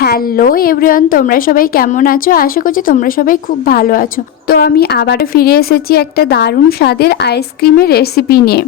Hello everyone, তোমরা সবাই কেমন আছো? আশা করছি তোমরা সবাই খুব ভালো আছো। তো আমি আবারও ফিরে এসেছি একটা দারুণ স্বাদের আইসক্রিমের রেসিপি নিয়ে।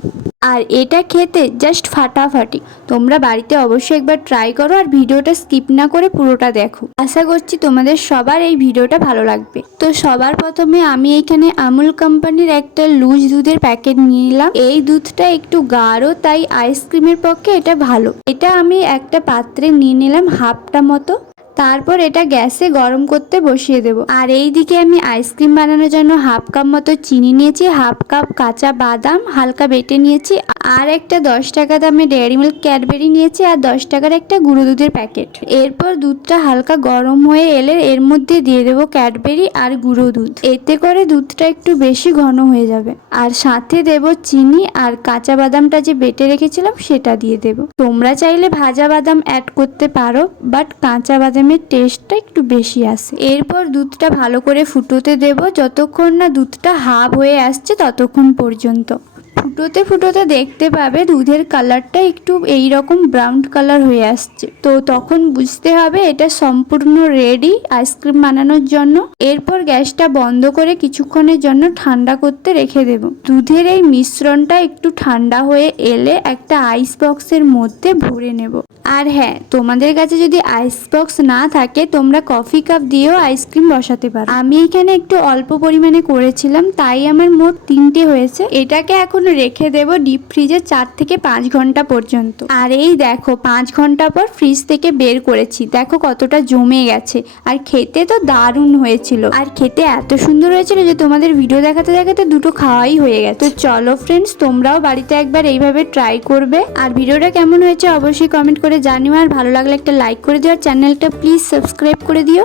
আর এটা খেতে জাস্ট ফাটাফাটি। তোমরা বাড়িতে অবশ্যই একবার ট্রাই করো আর ভিডিওটা স্কিপ না করে পুরোটা দেখো। আশা করছি তোমাদের সবার এই ভিডিওটা ভালো লাগবে। তো সবার প্রথমে আমি এখানে আমুল কোম্পানির একটা লুজ দুধের প্যাকেট নিয়ে নিলাম। এই দুধটা একটু গাঢ়, তাই আইসক্রিমের পক্ষে এটা ভালো। এটা আমি একটা পাত্রে নিয়ে নিলাম হাফটা মতো। তারপর এটা গ্যাসে গরম করতে বসিয়ে দেব। আর এই দিকে আমি আইসক্রিম বানানোর জন্য হাফ কাপ মতো চিনি নিয়েছি, হাফ কাপ কাঁচা বাদাম হালকা বেটে নিয়েছি, আর একটা 10 টাকা দামে ডেয়ারি মিল্ক ক্যাডবেরি নিয়েছি, আর 10 টাকার একটা গুঁড়ো দুধের প্যাকেট। এরপর দুধটা হালকা গরম হয়ে এলে এর মধ্যে দিয়ে দেবো ক্যাডবেরি আর গুঁড়ো দুধ। এতে করে দুধটা একটু বেশি ঘন হয়ে যাবে। আর সাথে দেব চিনি আর কাঁচা বাদামটা যে বেটে রেখেছিলাম সেটা দিয়ে দেব। তোমরা চাইলে ভাজা বাদাম অ্যাড করতে পারো, বাট কাঁচা বাদামের টেস্টটা একটু বেশি আসে। এরপর দুধটা ভালো করে ফুটোতে দেব, যতক্ষণ না দুধটা হাফ হয়ে আসছে ততক্ষণ পর্যন্ত। ফুটোতে ফুটোতে দেখতে পাবে দুধের কালারটা একটু এইরকম ব্রাউন কালার হয়ে আসছে। তো তখন বুঝতে হবে এটা সম্পূর্ণ রেডি আইসক্রিম বানানোর জন্য। এরপর গ্যাসটা বন্ধ করে কিছুক্ষণের জন্য ঠান্ডা করতে রেখে দেব। দুধের এই মিশ্রণটা একটু ঠান্ডা হয়ে এলে একটা আইস বক্সের মধ্যে ভরে নেব। আর হ্যাঁ, তোমাদের কাছে যদি আইস বক্স না থাকে তোমরা কফি কাপ দিয়েও আইসক্রিম বসাতে পারো। আমি এখানে একটু অল্প পরিমাণে করেছিলাম, তাই আমার মোট 3টে হয়েছে। এটাকে এখন রেখে দেব ডিপ ফ্রিজে 4 থেকে 5 ঘন্টা পর্যন্ত। আর এই দেখো 5 ঘন্টা পর ফ্রিজ থেকে বের করেছি, দেখো কতটা জমে গেছে। আর খেতে তো দারুণ হয়েছিল, আর খেতে এত সুন্দর হয়েছিল যে তোমাদের ভিডিও দেখাতে দেখাতে দুটো খাওয়াই হয়ে গেছে। তো চলো ফ্রেন্ডস, তোমরাও বাড়িতে একবার এইভাবে ট্রাই করবে। আর ভিডিওটা কেমন হয়েছে অবশ্যই কমেন্ট করে জানিও। আর ভালো লাগলে একটা লাইক করে দিও, আর চ্যানেলটা প্লিজ সাবস্ক্রাইব করে দিও।